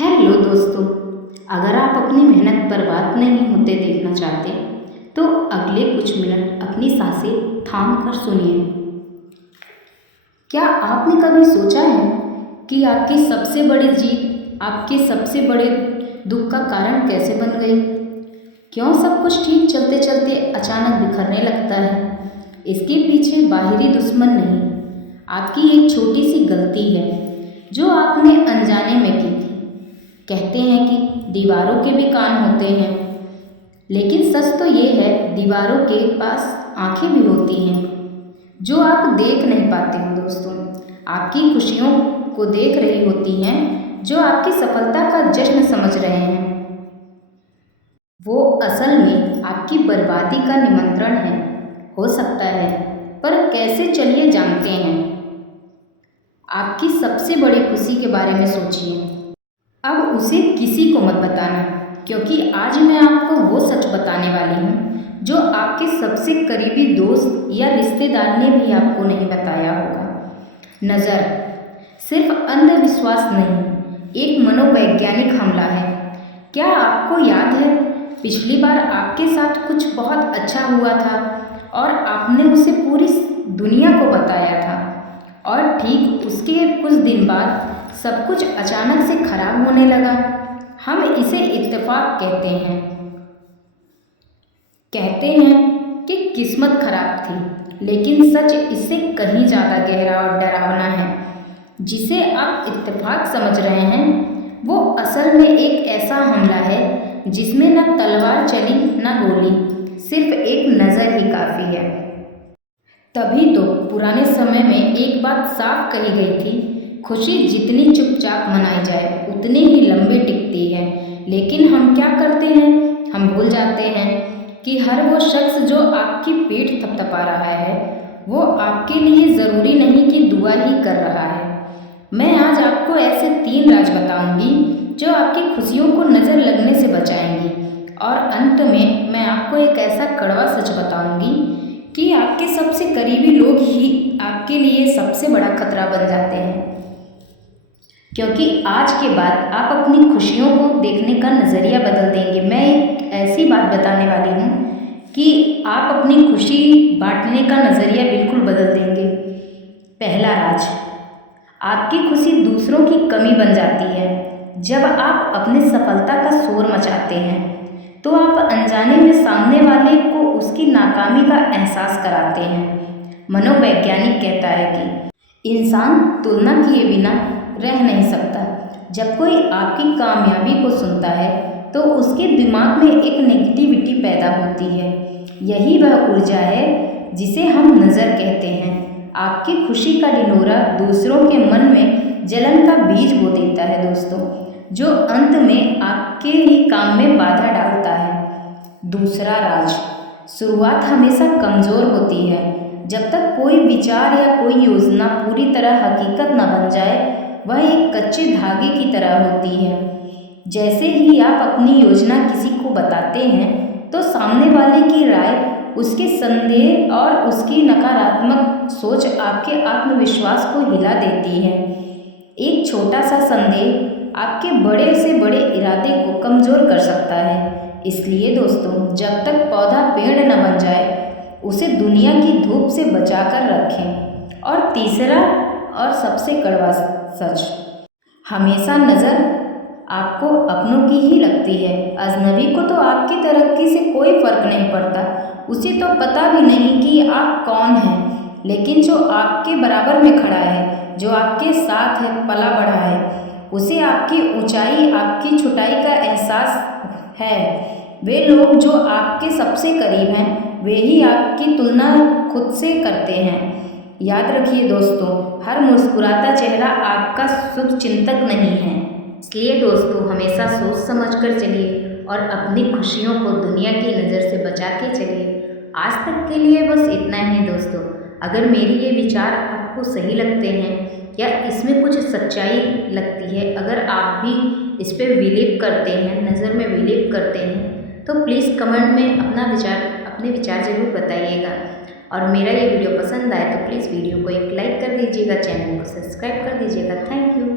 Hello दोस्तों, अगर आप अपनी मेहनत बर्बाद नहीं होते देखना चाहते तो अगले कुछ मिनट अपनी सांसें थाम कर सुनिए। क्या आपने कभी सोचा है कि आपकी सबसे बड़ी जीत आपके सबसे बड़े दुख का कारण कैसे बन गई? क्यों सब कुछ ठीक चलते चलते अचानक बिखरने लगता है? इसके पीछे बाहरी दुश्मन नहीं, आपकी एक छोटी सी गलती है जो आपने अनजाने में की थी। कहते हैं कि दीवारों के भी कान होते हैं, लेकिन सच तो ये है दीवारों के पास आंखें भी होती हैं जो आप देख नहीं पाते हो। दोस्तों, आपकी खुशियों को देख रही होती हैं, जो आपकी सफलता का जश्न समझ रहे हैं। वो असल में आपकी बर्बादी का निमंत्रण है, हो सकता है। पर कैसे, चलिए जानते हैं। आपकी सबसे बड़ी खुशी के बारे में सोचिए। अब उसे किसी को मत बताना, क्योंकि आज मैं आपको वो सच बताने वाली हूँ जो आपके सबसे करीबी दोस्त या रिश्तेदार ने भी आपको नहीं बताया होगा। नज़र सिर्फ अंधविश्वास नहीं, एक मनोवैज्ञानिक हमला है। क्या आपको याद है पिछली बार आपके साथ कुछ बहुत अच्छा हुआ था और आपने उसे पूरी दुनिया को बताया था, और ठीक उसके कुछ दिन बाद सब कुछ अचानक से खराब होने लगा? हम इसे इत्तेफाक कहते हैं। कहते हैं कि किस्मत खराब थी, लेकिन सच इससे कहीं ज़्यादा गहरा और डरावना है। जिसे आप इत्तेफाक समझ रहे हैं वो असल में एक ऐसा हमला है जिसमें न तलवार चली न गोली, सिर्फ एक नज़र ही काफ़ी है। तभी तो पुराने समय में एक बात साफ कही गई थी, खुशी जितनी चुपचाप मनाई जाए उतनी ही लंबी टिकती है। लेकिन हम क्या करते हैं, हम भूल जाते हैं कि हर वो शख्स जो आपकी पीठ थपथपा रहा है वो आपके लिए ज़रूरी नहीं कि दुआ ही कर रहा है। मैं आज आपको ऐसे 3 राज बताऊंगी जो आपकी खुशियों को नज़र लगने से बचाएंगी, और अंत में मैं आपको एक ऐसा कड़वा सच बताऊंगी कि आपके सबसे करीबी लोग ही आपके लिए सबसे बड़ा खतरा बन जाते हैं। क्योंकि आज के बाद आप अपनी खुशियों को देखने का नज़रिया बदल देंगे। मैं एक ऐसी बात बताने वाली हूँ कि आप अपनी खुशी बांटने का नज़रिया बिल्कुल बदल देंगे। पहला राज, आपकी खुशी दूसरों की कमी बन जाती है। जब आप अपनी सफलता का शोर मचाते हैं तो आप अनजाने में सामने वाले को उसकी नाकामी का एहसास कराते हैं। मनोवैज्ञानिक कहता है कि इंसान तुलना किए बिना रह नहीं सकता। जब कोई आपकी कामयाबी को सुनता है तो उसके दिमाग में एक नेगेटिविटी पैदा होती है। यही वह ऊर्जा है जिसे हम नज़र कहते हैं। आपकी खुशी का ढिंढोरा दूसरों के मन में जलन का बीज बो देता है दोस्तों, जो अंत में आपके ही काम में बाधा डालता है। दूसरा राज, शुरुआत हमेशा कमज़ोर होती है। जब तक कोई विचार या कोई योजना पूरी तरह हकीकत न बन जाए वह एक कच्चे धागे की तरह होती है। जैसे ही आप अपनी योजना किसी को बताते हैं तो सामने वाले की राय, उसके संदेह और उसकी नकारात्मक सोच आपके आत्मविश्वास को हिला देती है। एक छोटा सा संदेह आपके बड़े से बड़े इरादे को कमज़ोर कर सकता है। इसलिए दोस्तों, जब तक पौधा पेड़ न बन जाए उसे दुनिया की धूप से बचा कर रखें। और तीसरा और सबसे कड़वा सच, हमेशा नज़र आपको अपनों की ही लगती है। अजनबी को तो आपकी तरक्की से कोई फ़र्क नहीं पड़ता, उसे तो पता भी नहीं कि आप कौन हैं। लेकिन जो आपके बराबर में खड़ा है, जो आपके साथ है, पला बढ़ा है, उसे आपकी ऊंचाई, आपकी छुटाई का एहसास है। वे लोग जो आपके सबसे करीब हैं वे ही आपकी तुलना खुद से करते हैं। याद रखिए दोस्तों, हर मुस्कुराता चेहरा आपका शुभ चिंतक नहीं है। इसलिए दोस्तों, हमेशा सोच समझ कर चलिए और अपनी खुशियों को दुनिया की नज़र से बचा के चलिए। आज तक के लिए बस इतना ही दोस्तों। अगर मेरी ये विचार आपको सही लगते हैं या इसमें कुछ सच्चाई लगती है, अगर आप भी इस पर बिलीव करते हैं, नज़र में बिलीव करते हैं, तो प्लीज़ कमेंट में अपने विचार ज़रूर बताइएगा। और मेरा ये वीडियो पसंद आए तो प्लीज़ वीडियो को एक लाइक कर दीजिएगा, चैनल को सब्सक्राइब कर दीजिएगा। Thank you.